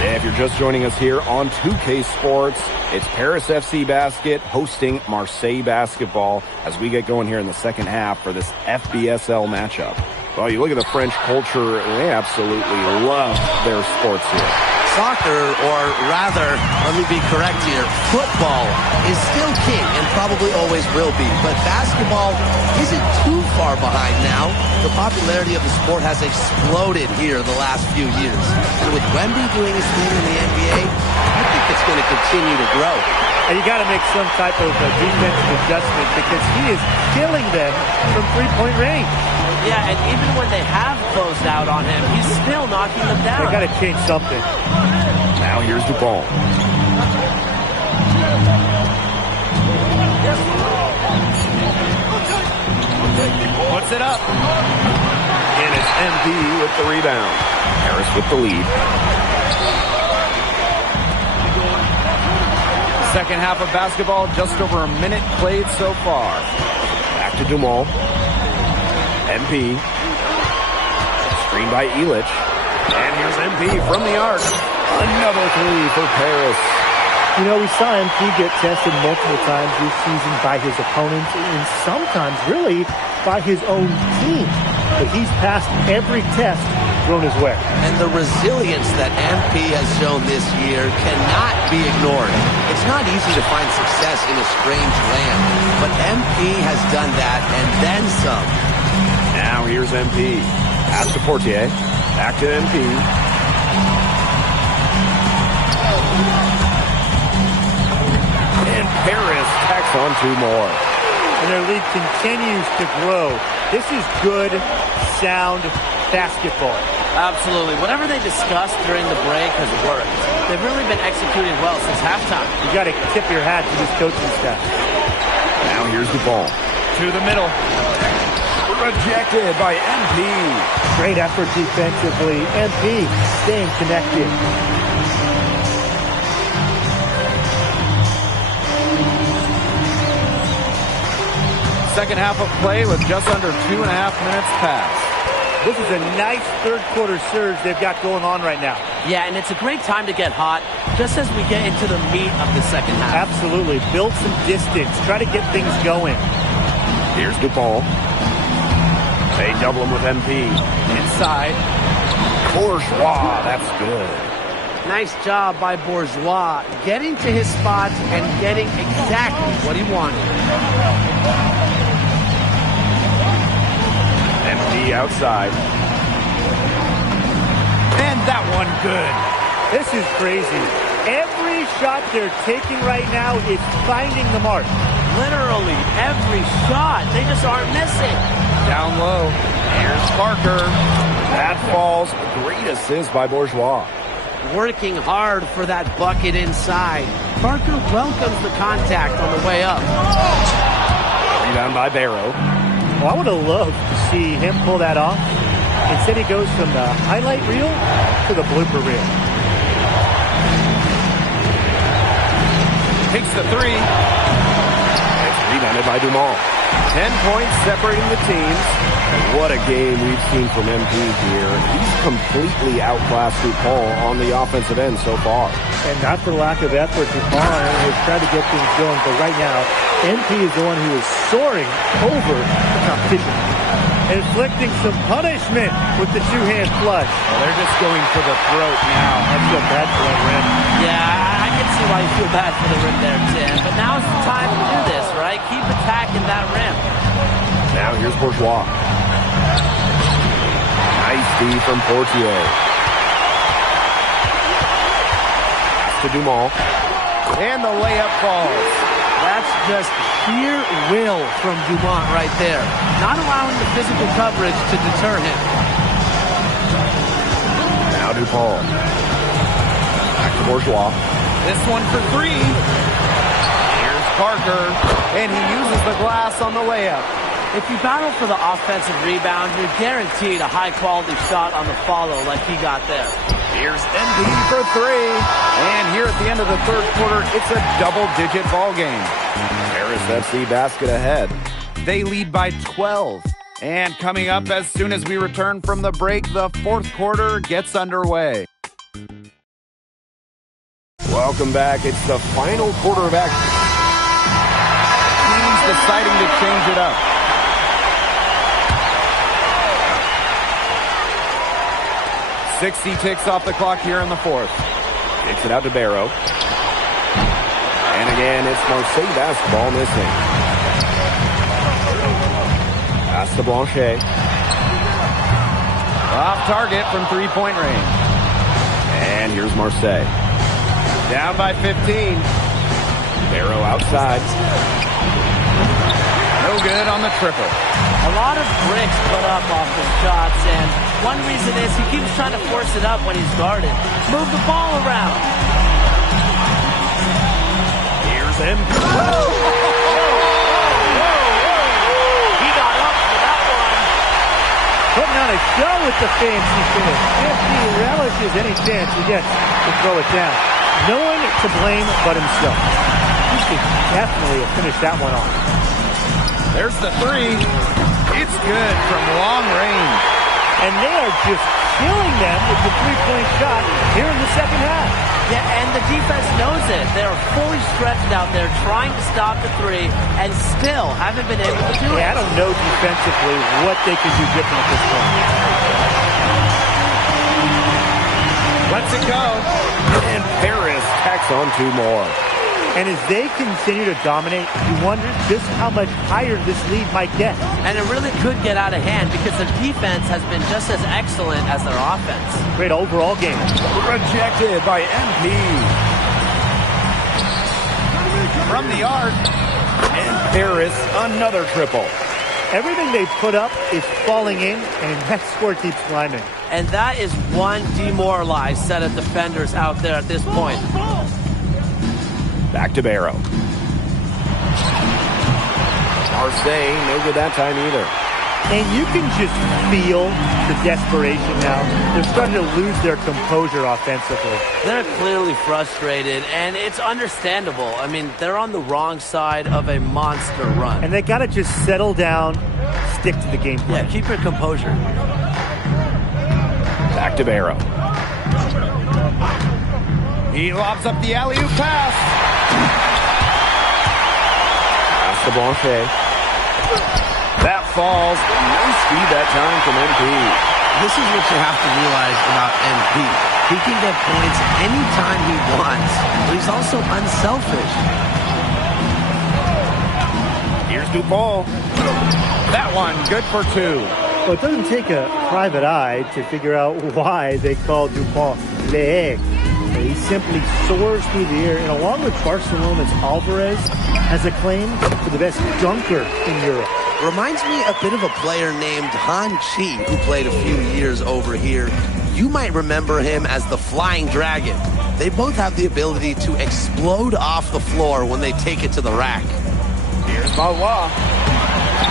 Yeah, if you're just joining us here on 2K Sports, it's Paris FC Basket hosting Marseille Basketball as we get going here in the second half for this FBSL matchup. Well, you look at the French culture, they absolutely love their sports here. Soccer, or rather, let me be correct here, football is still king and probably always will be. But basketball isn't too far behind now. The popularity of the sport has exploded here the last few years. And with Wemby doing his thing in the NBA, I think it's going to continue to grow. And you got to make some type of defensive adjustment because he is killing them from three-point range. Yeah, and even when they have closed out on him, he's still knocking them down. They got to change something. Now here's Dupont. Puts it up. And it's MP with the rebound. Paris with the lead. Second half of basketball, just over a minute played so far. Back to Dumont. MP. Screen by Illich. And here's MP from the arc. Another 3 for Paris. You know, we saw MP get tested multiple times this season by his opponents and sometimes really by his own team. But he's passed every test thrown his way. And the resilience that MP has shown this year cannot be ignored. It's not easy to find success in a strange land, but MP has done that and then some. Now here's MP. Pass to Portier. Back to MP. And Paris tacks on 2 more. And their lead continues to grow. This is good, sound basketball. Absolutely. Whatever they discussed during the break has worked. They've really been executing well since halftime. You got to tip your hat to this coaching staff. Now here's the ball. To the middle. Rejected by MP. Great effort defensively. MP staying connected. Second half of play with just under 2.5 minutes passed. This is a nice third quarter surge they've got going on right now. Yeah, and it's a great time to get hot, just as we get into the meat of the second half. Absolutely. Build some distance. Try to get things going. Here's DePaul. They double him with MP. Inside. Bourgeois, that's good. Nice job by Bourgeois getting to his spots and getting exactly what he wanted. MP outside. And that one good. This is crazy. Every shot they're taking right now is finding the mark. Literally every shot. They just aren't missing. Down low. Here's Parker. That falls. Great assist by Bourgeois. Working hard for that bucket inside. Parker welcomes the contact on the way up. Rebound by Barrow. Well, I would have loved to see him pull that off. Instead, he goes from the highlight reel to the blooper reel. Takes the three. It's rebounded by Dumont. 10 points separating the teams. What a game we've seen from MP here. He's completely outclassed DePaul on the offensive end so far. And not for lack of effort, DePaul has tried to get things going, but right now, MP is the one who is soaring over the competition. Inflicting some punishment with the two-hand flush. Well, they're just going for the throat now. I feel bad for that rim. Yeah, I can see why you feel bad for the rim there, Tim. But now's the time to do this, right? Keep attacking that rim. Now here's Bourgeois. Nice D from Portier. Pass to Dumont. And the layup falls. That's just sheer will from Dumont right there. Not allowing the physical coverage to deter him. Now DePaul. Back to Bourgeois. This one for three. Here's Parker. And he uses the glass on the layup. If you battle for the offensive rebound, you're guaranteed a high-quality shot on the follow like he got there. Here's MP for three. And here at the end of the third quarter, it's a double-digit ball game. Paris FC basket ahead. They lead by 12. And coming up as soon as we return from the break, the fourth quarter gets underway. Welcome back. It's the final quarter of action. Teams deciding to change it up. .60 ticks off the clock here in the fourth. Kicks it out to Barrow. And again, it's Marseille basketball missing. Pass to Blanchet. Off target from three-point range. And here's Marseille. Down by 15. Barrow outside. No good on the triple. A lot of bricks put up off his shots, and one reason is he keeps trying to force it up when he's guarded. Move the ball around. Here's him. He got up for that one. Putting on a show with the fancy finish. If he relishes any chance he gets to throw it down. No one to blame but himself. He should definitely have finished that one off. There's the three. It's good from long range. And they are just killing them with the three-point shot here in the second half. Yeah, and the defense knows it. They're fully stretched out there trying to stop the three and still haven't been able to do it. I don't know defensively what they can do different at this point. Lets it go. And Paris tacks on two more. And as they continue to dominate, you wonder just how much higher this lead might get. And it really could get out of hand because their defense has been just as excellent as their offense. Great overall game. Rejected by MP. From the arc. And Paris, another triple. Everything they put up is falling in, and that score keeps climbing. And that is one demoralized set of defenders out there at this point. Back to Barrow. Marseille, no good that time either. And you can just feel the desperation now. They're starting to lose their composure offensively. They're clearly frustrated, and it's understandable. I mean, they're on the wrong side of a monster run. And they got to just settle down, stick to the game plan. Yeah, keep your composure. Back to Barrow. He lobs up the alley-oop pass. Pass to Blanchet. That falls. Nice feed that time from MP. This is what you have to realize about MP. He can get points anytime he wants, but he's also unselfish. Here's Dupont. That one, good for 2. Well, it doesn't take a private eye to figure out why they call Dupont Le Egg. He simply soars through the air, and along with Barcelona's Alvarez, has a claim for the best dunker in Europe. Reminds me a bit of a player named Han Chi, who played a few years over here. You might remember him as the Flying Dragon. They both have the ability to explode off the floor when they take it to the rack. Here's Valois.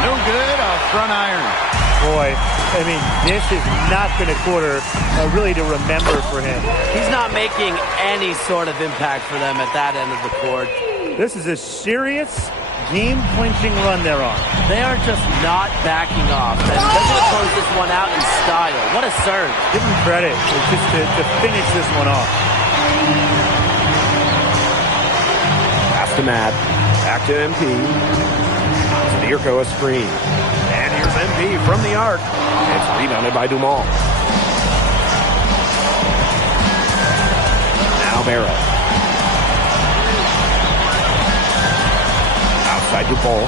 No good, a front iron. Boy, I mean, this has not been a quarter really to remember for him. He's not making any sort of impact for them at that end of the court. This is a serious game-clinching run they're on. They are just not backing off. And they're going to close this one out in style. What a serve. Give them credit just to finish this one off. Pass to Mad. Back to MP. Zbirko a screen. And here's MP from the arc. It's rebounded by Dumont. Now Barrow. Outside Dupont.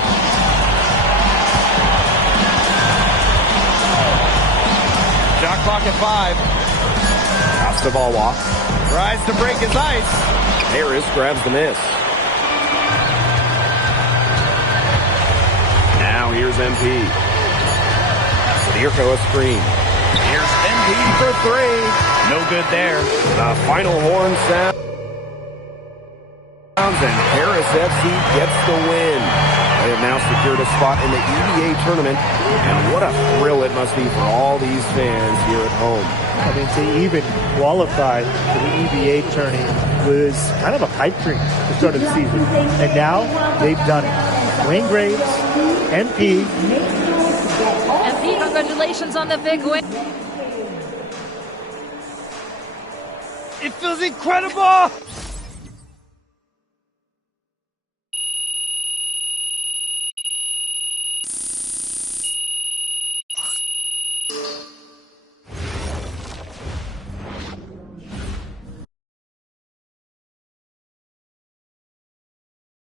Shot clock at 5. Pass to Valois. Tries to break his ice. Harris grabs the miss. Now here's MP. Zbirko a screen. Here's MP for 3. No good there. The final horn sounds, and Paris FC gets the win. They have now secured a spot in the EVA tournament, and what a thrill it must be for all these fans here at home. I mean, to even qualify for the EVA tourney was kind of a pipe dream at the start of the season. And now they've done it. Wayne Graves, MP. MP, congratulations on the big win. It feels incredible.